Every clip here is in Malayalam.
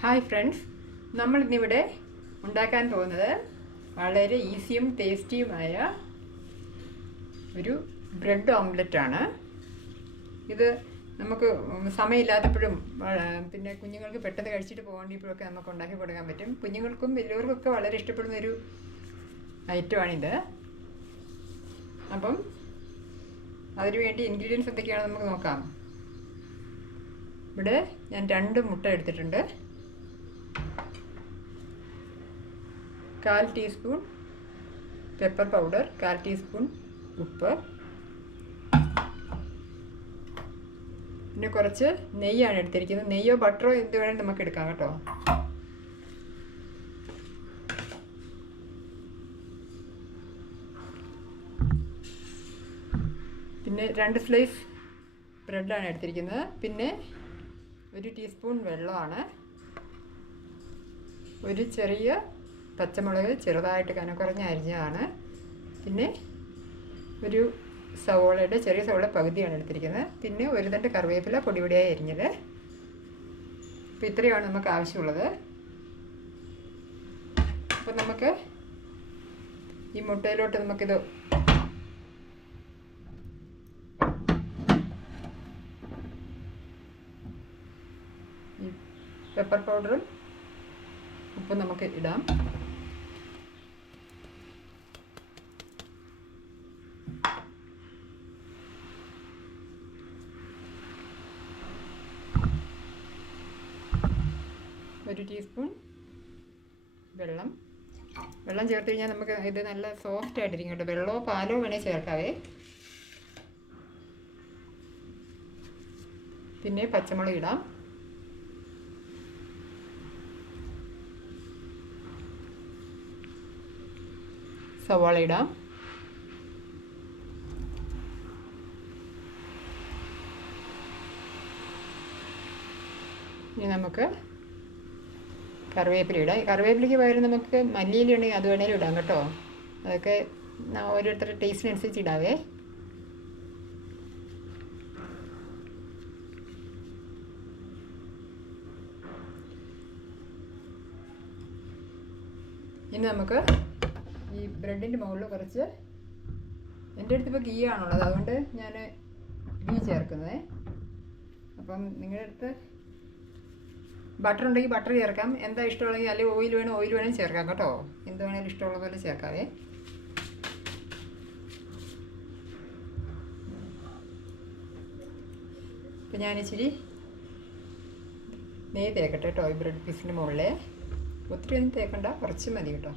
ഹായ് ഫ്രണ്ട്സ്, നമ്മളിന്നിവിടെ ഉണ്ടാക്കാൻ പോകുന്നത് വളരെ ഈസിയും ടേസ്റ്റിയുമായ ഒരു ബ്രെഡ് ഓംലെറ്റാണ്. ഇത് നമുക്ക് സമയമില്ലാത്തപ്പോഴും പിന്നെ കുഞ്ഞുങ്ങൾക്ക് പെട്ടെന്ന് കഴിച്ചിട്ട് പോകേണ്ടപ്പോഴൊക്കെ നമുക്ക് ഉണ്ടാക്കി കൊടുക്കാൻ പറ്റും. കുഞ്ഞുങ്ങൾക്കും വലിയവർക്കൊക്കെ വളരെ ഇഷ്ടപ്പെടുന്നൊരു ഐറ്റമാണിത്. അപ്പം അതിനുവേണ്ടി ഇൻഗ്രീഡിയൻസ് എന്തൊക്കെയാണെന്ന് നമുക്ക് നോക്കാം. ഇവിടെ ഞാൻ 2 മുട്ട എടുത്തിട്ടുണ്ട്, 1/4 ടീസ്പൂൺ പെപ്പർ പൗഡർ, 1/4 ടീസ്പൂൺ ഉപ്പ്, പിന്നെ കുറച്ച് നെയ്യാണ് എടുത്തിരിക്കുന്നത്. നെയ്യോ ബട്ടറോ എന്ത് വേണമെങ്കിലും നമുക്ക് എടുക്കാം കേട്ടോ. പിന്നെ 2 സ്ലൈസ് ബ്രെഡാണ് എടുത്തിരിക്കുന്നത്. പിന്നെ 1 ടീസ്പൂൺ വെള്ളമാണ്, ഒരു ചെറിയ പച്ചമുളക് ചെറുതായിട്ട് കനകുറഞ്ഞ് അരിഞ്ഞതാണ്, പിന്നെ ഒരു ചെറിയ സവോള പകുതിയാണ് എടുത്തിരിക്കുന്നത്, പിന്നെ 1 തണ്ട് കറിവേപ്പില പൊടിപൊടിയായി അരിഞ്ഞത്. അപ്പോൾ ഇത്രയാണ് നമുക്ക് ആവശ്യമുള്ളത്. അപ്പം നമുക്ക് ഈ മുട്ടയിലോട്ട് നമുക്കിത് ഈ പെപ്പർ പൗഡറും ഉപ്പും നമുക്ക് ഇടാം. ഒരു ടീസ്പൂൺ വെള്ളം ചേർത്ത് കഴിഞ്ഞാൽ നമുക്ക് ഇത് നല്ല സോഫ്റ്റ് ആയിട്ടിരിക്കും കേട്ടോ. വെള്ളമോ പാലോ വേണേൽ ചേർക്കാവേ. പിന്നെ പച്ചമുളക് ഇടാം, സവാള ഇടാം, ഇനി നമുക്ക് കറിവേപ്പില ഇടാം. കറിവേപ്പിലയ്ക്ക് പകരം നമുക്ക് മല്ലിയില ഉണ്ടെങ്കിൽ അത് വേണേലും ഇടാം കേട്ടോ. അതൊക്കെ ഓരോരുത്തരുടെ ടേസ്റ്റിനനുസരിച്ച് ഇടാവേ. ഇനി നമുക്ക് ഈ ബ്രെഡിൻ്റെ മുകളിൽ കുറച്ച്, എൻ്റെ അടുത്തിപ്പോൾ ഗീ ആണുള്ളത്, അതുകൊണ്ട് ഞാൻ ഗീ ചേർക്കുന്നത്. അപ്പം നിങ്ങളുടെ അടുത്ത് ബട്ടർ ഉണ്ടെങ്കിൽ ബട്ടർ ചേർക്കാം, എന്താ ഇഷ്ടമുള്ളെങ്കിൽ, അല്ലെങ്കിൽ ഓയിൽ വേണമെങ്കിൽ ചേർക്കാം കേട്ടോ. എന്ത് വേണേലും ഇഷ്ടമുള്ള പോലെ ചേർക്കാവേ. ഇപ്പം ഞാനിച്ചിരി നെയ്യ് തേക്കട്ടെ കേട്ടോ ഈ ബ്രെഡ് പീസിൻ്റെ മുകളിൽ. ഒത്തിരി ഒന്നും തേക്കണ്ട, കുറച്ച് മതി കേട്ടോ.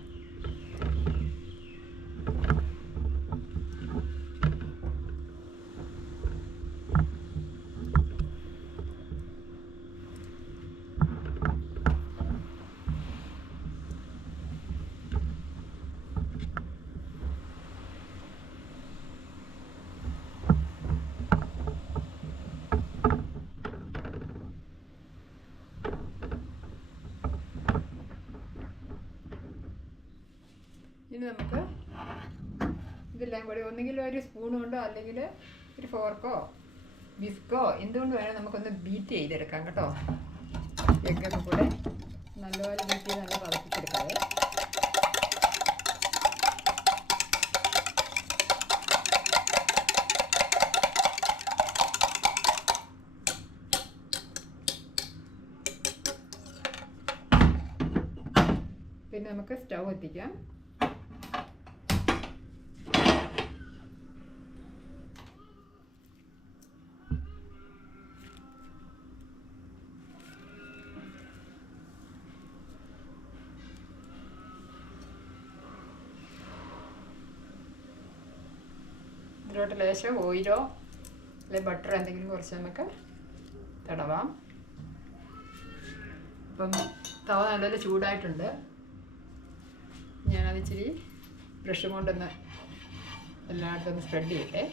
ഇനി നമുക്ക് ഇതെല്ലാം കൂടി ഒന്നുകിൽ ഒരു സ്പൂൺ കൊണ്ടോ അല്ലെങ്കിൽ ഒരു ഫോർക്കോ വിസ്കോ എന്തുകൊണ്ട് വേണം നമുക്കൊന്ന് ബീറ്റ് ചെയ്തെടുക്കാം കേട്ടോ. എഗ്ഗൊക്കെ കൂടെ നല്ലപോലെ ബീറ്റ് ചെയ്ത് നല്ല പതപ്പിച്ചെടുക്കാതെ. പിന്നെ നമുക്ക് സ്റ്റൗ എത്തിക്കാം. ഇതിലോട്ട് ലേശം ഓയിലോ അല്ലെങ്കിൽ ബട്ടറോ എന്തെങ്കിലും കുറച്ച് നമുക്ക് തടവാം. അപ്പം തവ നല്ലപോലെ ചൂടായിട്ടുണ്ട്. ഞാനതിച്ചിരി ബ്രഷ് കൊണ്ടൊന്ന് എല്ലായിടത്തും ഒന്ന് സ്പ്രെഡ് ചെയ്യട്ടെ.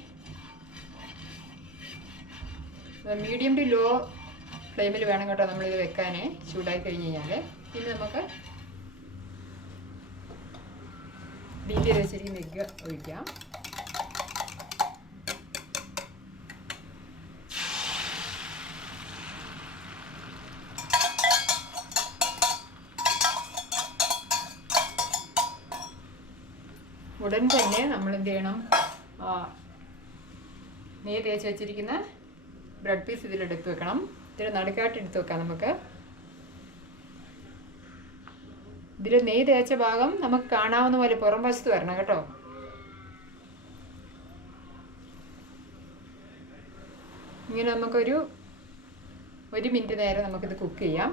മീഡിയം ടു ലോ ഫ്ലെയിമിൽ വേണം കേട്ടോ നമ്മളിത് വെക്കാൻ, ചൂടായി കഴിഞ്ഞ് കഴിഞ്ഞാൽ. ഇനി നമുക്ക് ബീറ്റ് ചെയ്ത് വെച്ചിരിക്കുന്ന എഗ്ഗ് ഒഴിക്കാം. ഉടൻ തന്നെ നമ്മൾ എന്ത് ചെയ്യണം, നെയ്യ് തേച്ച് വെച്ചിരിക്കുന്ന ബ്രെഡ് പീസ് ഇതിലെടുത്ത് വെക്കണം. ഇതിൽ നടുക്കായിട്ട് എടുത്ത് വെക്കാം. നമുക്ക് ഇതിൽ നെയ്യ് തേച്ച ഭാഗം നമുക്ക് കാണാവുന്ന പോലെ പുറം വശത്ത് വരണം കേട്ടോ. ഇങ്ങനെ നമുക്കൊരു 1 മിനിറ്റ് നേരം നമുക്കിത് കുക്ക് ചെയ്യാം.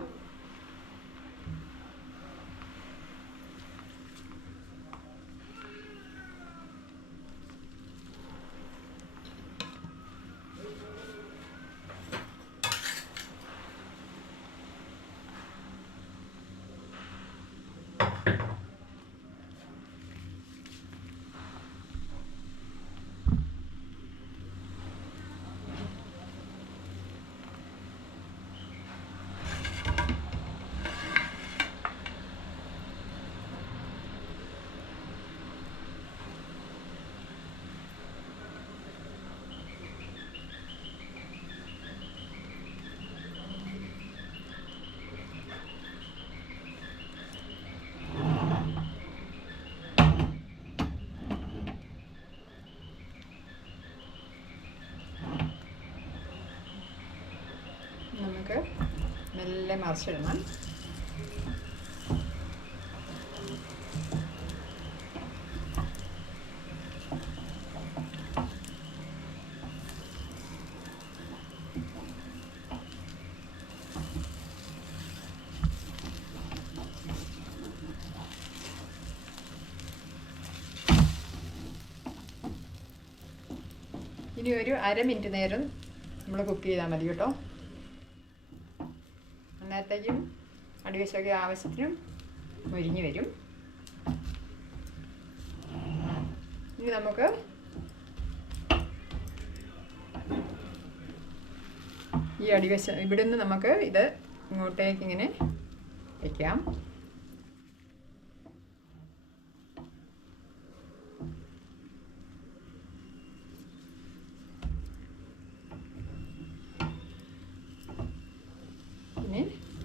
നമുക്ക് മെല്ലെ മറിച്ചിടണം. ഇനി ഒരു 1/2 മിനിറ്റ് നേരം നമ്മൾ കുക്ക് ചെയ്താൽ മതി കേട്ടോ. അന്നേരത്തേക്കും അടിവശമൊക്കെ ആവശ്യത്തിനും മൊരിഞ്ഞ് വരും. ഇനി നമുക്ക് ഈ അടിവശം ഇവിടെ നിന്ന് നമുക്ക് ഇത് ഇങ്ങോട്ടേക്ക് ഇങ്ങനെ വയ്ക്കാം.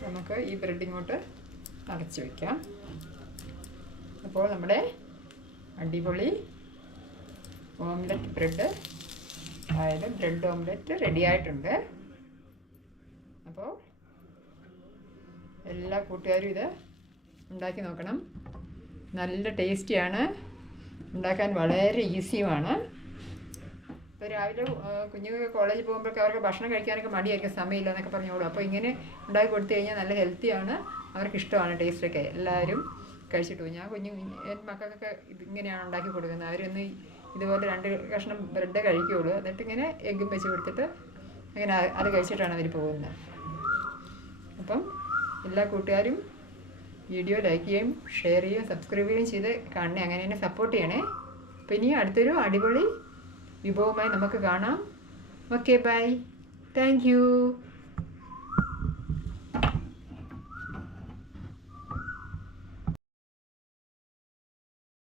നമുക്ക് ഈ ബ്രെഡ് ഇങ്ങോട്ട് അടച്ച് വയ്ക്കാം. അപ്പോൾ നമ്മുടെ അടിപൊളി ഓംലെറ്റ് ബ്രെഡ്, അതായത് ബ്രെഡ് ഓംലെറ്റ് റെഡി ആയിട്ടുണ്ട്. അപ്പോൾ എല്ലാ കൂട്ടുകാരും ഇത് ഉണ്ടാക്കി നോക്കണം. നല്ല ടേസ്റ്റിയാണ്, ഉണ്ടാക്കാൻ വളരെ ഈസിയുമാണ്. ഇപ്പോൾ രാവിലെ കുഞ്ഞുങ്ങൾക്ക് കോളേജിൽ പോകുമ്പോഴൊക്കെ അവർക്ക് ഭക്ഷണം കഴിക്കാനൊക്കെ മടിയായിരിക്കും, സമയമില്ല എന്നൊക്കെ പറഞ്ഞോളൂ. അപ്പോൾ ഇങ്ങനെ ഉണ്ടാക്കി കൊടുത്തു കഴിഞ്ഞാൽ നല്ല ഹെൽത്തിയാണ്, അവർക്ക് ഇഷ്ടമാണ്, ടേസ്റ്റൊക്കെ എല്ലാവരും കഴിച്ചിട്ട് പോകും. ഞാൻ മക്കൾക്കൊക്കെ ഇങ്ങനെയാണ് ഉണ്ടാക്കി കൊടുക്കുന്നത്. അവരൊന്ന് ഇതുപോലെ 2 കഷ്ണം ബ്രെഡ് കഴിക്കുകയുള്ളൂ. എന്നിട്ട് ഇങ്ങനെ എഗ്ഗും വെച്ച് കൊടുത്തിട്ട് അങ്ങനെ അത് കഴിച്ചിട്ടാണ് അവർ പോകുന്നത്. അപ്പം എല്ലാ കൂട്ടുകാരും വീഡിയോ ലൈക്ക് ചെയ്യുകയും ഷെയർ ചെയ്യുകയും സബ്സ്ക്രൈബ് ചെയ്യുകയും ചെയ്ത് കാണണേ, അങ്ങനെ തന്നെ സപ്പോർട്ട് ചെയ്യണേ. അപ്പോൾ ഇനി അടുത്തൊരു അടിപൊളി വിഭവമായി നമുക്ക് കാണാം. Okay, bye, thank U.